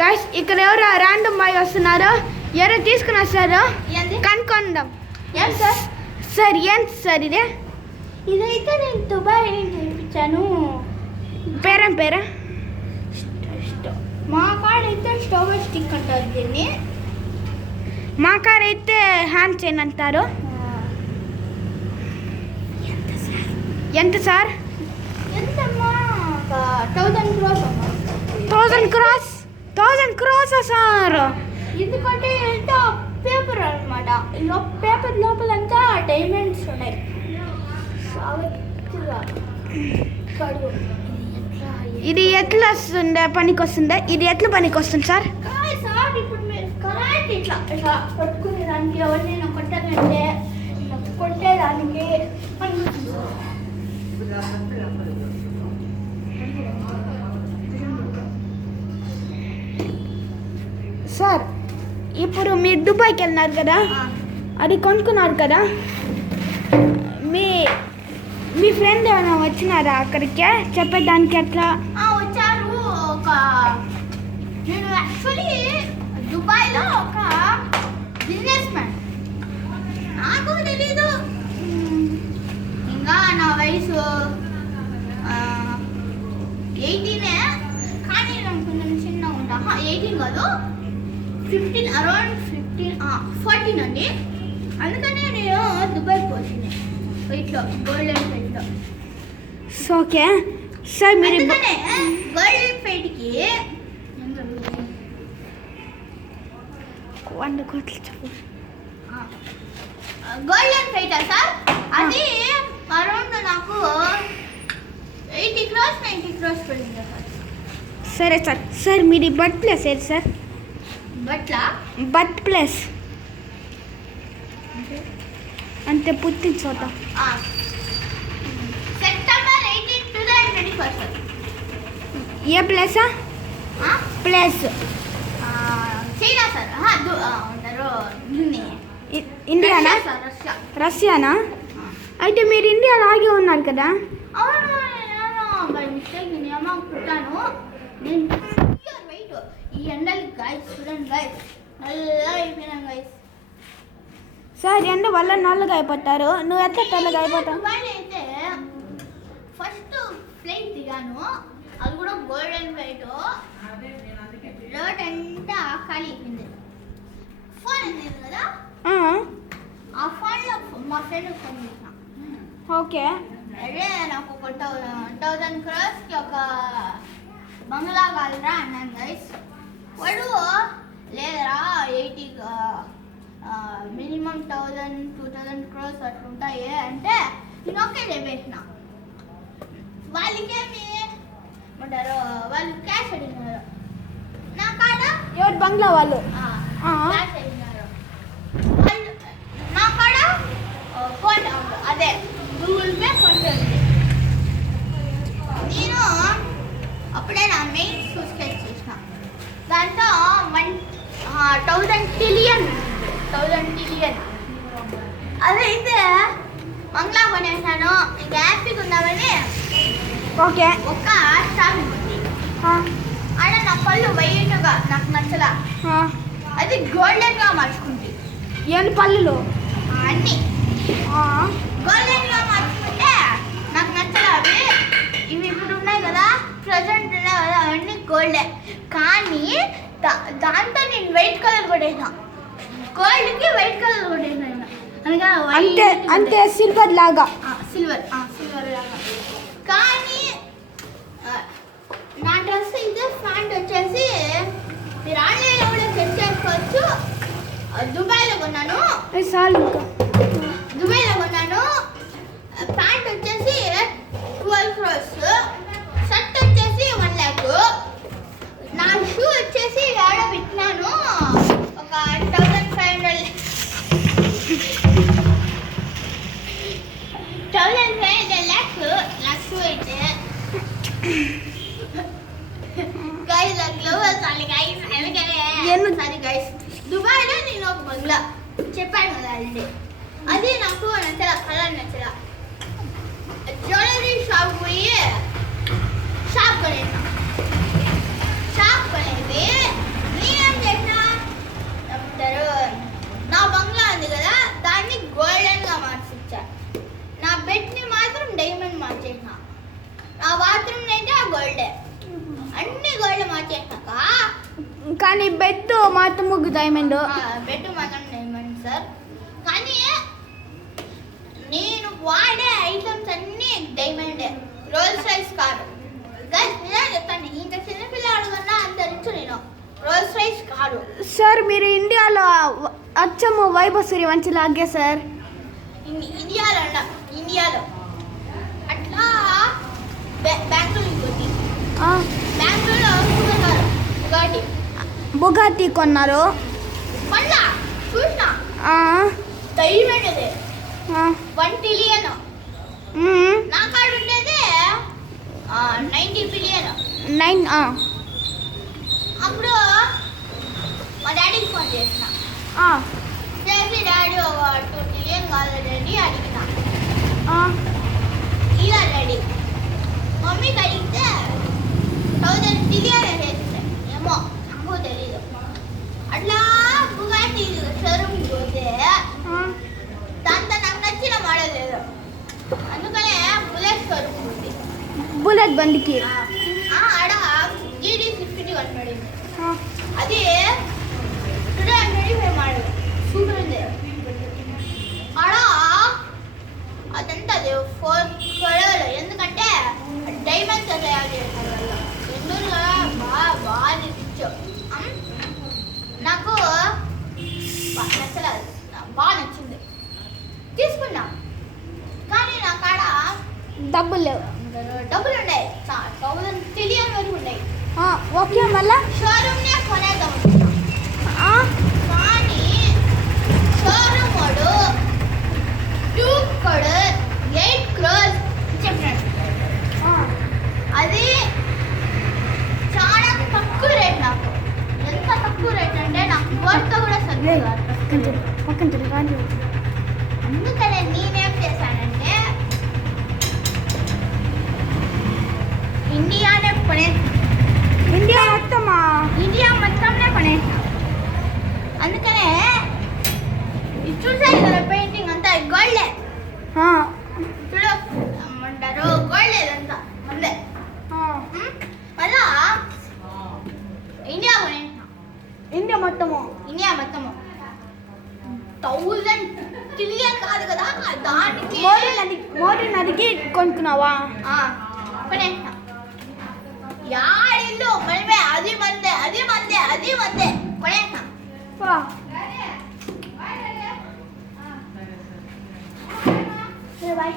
Guys ఇక్కడ ఎవరు random bye వస్తున్నారు, ఎవరో తీసుకుని వస్తారు, కనుక్కుందాం. ఏం సార్? సార్ ఏంటి సార్ ఇదైతే నేను దుబాయ్ చేయించాను. పేరా మా కాడ అయితే స్టవ్ స్టిక్ అంటారు దీన్ని, మా కార్ అయితే హ్యాండ్ చైన్ అంటారు. ఎంత సార్? ఎంతమ్మా? 1000 క్రోస్ అమ్మా. 1000 క్రోస్ సార్? ఎందుకంటే ఎంత పేపర్ అనమాట, పేపర్ లోపలంతా డైమండ్స్ ఉన్నాయి. ఇది ఎట్లా పనికి వస్తుందా? ఇది ఎట్లా పనికి వస్తుంది సార్? సార్ ఇప్పుడు మీరు కరెక్ట్ ఇట్లా ఇట్లా పట్టుకునేదానికి ఎవరినైనా కొట్టాలంటే ఇట్లా కొట్టేదానికి సార్ ఇప్పుడు మీరు దుబాయ్కి వెళ్ళినారు కదా, అది కొనుక్కున్నారు కదా, మీ ఫ్రెండ్ ఏమైనా వచ్చినారా అక్కడికే చెప్పేదానికి? ఎట్లా వచ్చారు. నేను యాక్చువల్లీ దుబాయ్లో ఒక బిజినెస్ మ్యాన్, నాకు తెలీదు. ఇంకా నా వయసు 18, కానీ నేను కొంచెం చిన్నగా ఉంటా. 18 కాదు, 15, అరౌండ్ 14 అండి. అందుకనే నేను దుబాయ్కి వచ్చింది ఇట్లా గోల్డెన్ ఫైట్లో. ఓకే సార్, మీరు గోల్డెన్ ఫైట్కి 100 కోట్లు చెప్పు. గోల్డెన్ ఫైటా సార్? అది అరౌండ్ నాకు 80 క్రోస్ 90 క్రోస్ పడింది సార్. సరే సార్. సార్ మీది బర్త్ ప్లేస్ ఏది సార్? బర్త్ ప్లేస్ అంటే పుట్టిన చోట. September 18, 2024 sir. ఏ ప్లేసా? Place China sir. ఉంటారు ఇండియానా? రష్యానా? అయితే మీరు ఇండియాలో ఆగి ఉన్నారు కదా? అవును, బై మిస్టేక్ నేను అమ్మ పుట్టాను. నేను వెయిట్ ఈ ఎండలు గైస్ చూడండి గైస్, నల్లగా అయిపోయినాను గైస్. సార్ ఎండ వల్ల నల్లగా అయిపోతారు, నువ్వు ఎంత తెల్లగా అయిపోతావు? దుబాయ్లో అయితే ఫస్ట్ ఫ్లైట్ దిగాను, అది కూడా గోల్డెన్ ఫ్లైట్. రోడ్ అంతా ఖాళీ అయిపోయింది. ఫోన్ ఉంది కదా, ఆ ఫోన్లో మా ఫ్రెండ్ ఫోన్ చేసిన. ఓకే, అదే నాకు ఒక 1000 క్రోస్కి ఒక బంగ్లా కావాలరా అన్నాను గైస్. వాడు లేదరా 80 మినిమం 1000-2000 క్రోస్ అట్లుంటాయి అంటే నేను ఓకే చెప్పేసిన. వాళ్ళకేమి ఉంటారు, వాళ్ళు క్యాష్ అడిగినారు. నా కాడ ఎవరు బంగ్లా వాళ్ళు? క్యాష్ అడిగినారు. వాళ్ళు నా కాడ ఫోన్ అదే గూగుల్ పే ఫోన్ పే ఉంది. నేను అప్పుడే నా మెయిన్ స్కెచ్ చేసిన, దాంట్లో 1000 ట్రిలియన్ అదైతే బంగ్లా కొనేసాను. ఇంకా హ్యాపీగా ఉందామని ఓకే ఒక్క షాపింగ్ ఉంది. ఆడ నా పళ్ళు వైట్గా నాకు నచ్చలా, అది గోల్డెన్గా మార్చుకుంది. ఎన్ని పళ్ళు? అన్నీ గోల్డెన్గా మార్చుకుంటే నాకు నచ్చలా. అవి ఇవి ఇప్పుడు ఉన్నాయి కదా ప్రజెంట్ ఉన్నాయి కదా, అవన్నీ గోల్డే. కానీ దాంతో నేను వైట్ కలర్ కొట్టేసా, గోల్డ్కి వైట్ కలర్ కొట్టేసా. అంటే సిల్వర్ లాగా. సిల్వర్ లాగా. కానీ నా డ్రెస్ అయితే ప్యాంట్ వచ్చేసి మీరు ఆన్లైన్లో కూడా సెట్ చేసుకోవచ్చు. దుబాయ్లో కొన్నాను. ప్యాంట్ వచ్చేసి 12 క్రోస్, షర్ట్ వచ్చేసి 1 lakh. నా షూ వచ్చేసి ఆడ పెట్టినాను ఒక 1500 lakhs నా షూ అయితే. గైస్ సరే గైస్, దుబాయ్లో నేను ఒక బంగ్లా చెప్పాను కదా ఆల్రెడీ, అది నాకు నచ్చలా, కలర్ నచ్చలా. జ్యువెలరీ షాప్ పోయి షాప్ కొనేసి కానీ బెడ్ మాత్రం ఒక డైమండ్. బెడ్ మాత్రం డైమండ్ సార్. కానీ నేను వాడే ఐటమ్స్ అన్నీ డైమండే. రోల్స్ రైస్ కారు చెప్తాను, ఇంత చిన్నపిల్లాడు కన్నా అంత రిచ్ నేను. Roles rice car. సార్ మీరు ఇండియాలో అచ్చము వైభవ్ సూర్యవంశీ లాగే సార్. ఇండియాలో అట్లా బెంగళూరు ఇంకోటి, బెంగళూరులో ఉగాటి బుగాటి కొన్నారు. మళ్ళా చూసిన డైమండ్ అదే 1 ట్రిలియన్. నా కాడ ఉండేది 90 బిలియన్. 9. అప్పుడు మా డాడీకి ఫోన్ చేసిన, చేసి డాడీ 2 ట్రిలియన్ కాదు డాడీ అడిగిన. ఇలా డాడీ మమ్మీకి అడిగితే 1000 ట్రిలియన్ వేసేసింది. ఏమో నాకు తెలీదు. అట్లా బుగాటి షోరూమ్కి పోతే దాంతో నాకు నచ్చిన మోడల్ లేదు, అందుకనే బుల్లెట్ షోరూమ్ ఉంది. బుల్లెట్ బండికి ఆడ GD60 కనపడింది. అది 225 మోడల్ సూపర్ ఉంది. ఆడ అదంతా అది 4 కొడవలు, ఎందుకంటే డైమండ్స్ తయారు చేస్తారు వాళ్ళు. ఎందుకు బాగా రిచ్. నాకు నచ్చలేదు, బాగా నచ్చింది, తీసుకున్నా. కానీ నా కాడ డబ్బులు ఉండే 1000 ట్రిలియన్ వరకు ఉన్నాయి. ఓకే మళ్ళా షోరూమ్నే కొనేద్దాం అనుకున్నా. కానీ షోరూమ్ వాడు 2 crore 8 crores చెప్పినాడు. అది చాలా తక్కువ రేట్. నాకు ఎంత తక్కువ రేట్ అంటే నాకు వర్క్ కూడా సరిగ్గా. అందుకనే నేనేం చేశానంటే ఇండియానే ఇండియా మొత్తమా? ఇండియా మొత్తంనే కొనేసా. అందుకనే ఇది చూసారు కదా పెయింటింగ్ అంతా గోల్డే. చూడు ఏమంటారు గోల్డ్ ఇదంతా ముందే. మళ్ళా ఇండియా కొనేసా. ఇండియా మొత్తము 1000 ట్రిలియన్ కాదు కదా, దానికి మోడీ నదికి కొనుక్కున్నావా? కొనేసా. యాడిల్లు మనమే అది మందే కొనేసా. బాయ్.